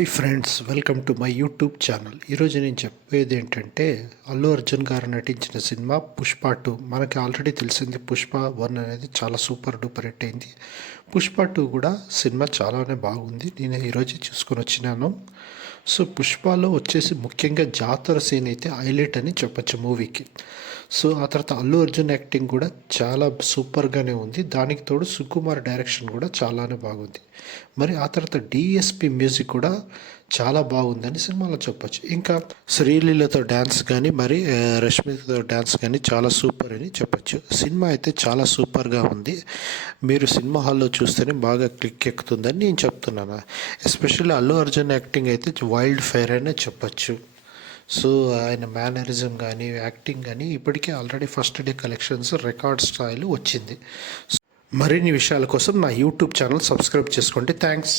Hi friends, welcome to my YouTube channel. ఈరోజు నేను చెప్పేది ఏంటంటే, అల్లు అర్జున్ గారు నటించిన సినిమా పుష్ప 2. మనకి ఆల్రెడీ తెలిసింది పుష్ప 1 అనేది చాలా సూపర్ డూపర్ హిట్ అయింది. పుష్ప 2 కూడా సినిమా చాలానే బాగుంది. నేను ఈరోజు చూసుకొని వచ్చినాను. సో పుష్పలో వచ్చేసి ముఖ్యంగా జాతర సీన్ అయితే హైలైట్ అని చెప్పచ్చు మూవీకి. సో ఆ తర్వాత అల్లు అర్జున్ యాక్టింగ్ కూడా చాలా సూపర్గానే ఉంది. దానికి తోడు సుకుమార్ డైరెక్షన్ కూడా చాలానే బాగుంది. మరి ఆ తర్వాత డిఎస్పి మ్యూజిక్ కూడా చాలా బాగుందని సినిమాలో చెప్పచ్చు. ఇంకా శ్రీలీలతో డ్యాన్స్ కానీ మరి రష్మితో డ్యాన్స్ కానీ చాలా సూపర్ అని చెప్పచ్చు. సినిమా అయితే చాలా సూపర్గా ఉంది. మీరు సినిమా హాల్లో చూస్తేనే బాగా క్లిక్ ఎక్కుతుందని నేను చెప్తున్నాను. ఎస్పెషల్లీ అల్లు అర్జున్ యాక్టింగ్ అయితే వైల్డ్ ఫైర్ అనే చెప్పచ్చు. సో ఆయన మేనరిజం కానీ యాక్టింగ్ కానీ ఇప్పటికే already first day collections record స్థాయిలో వచ్చింది. మరిన్ని విషయాల కోసం నా యూట్యూబ్ ఛానల్ సబ్స్క్రైబ్ చేసుకోండి. థ్యాంక్స్.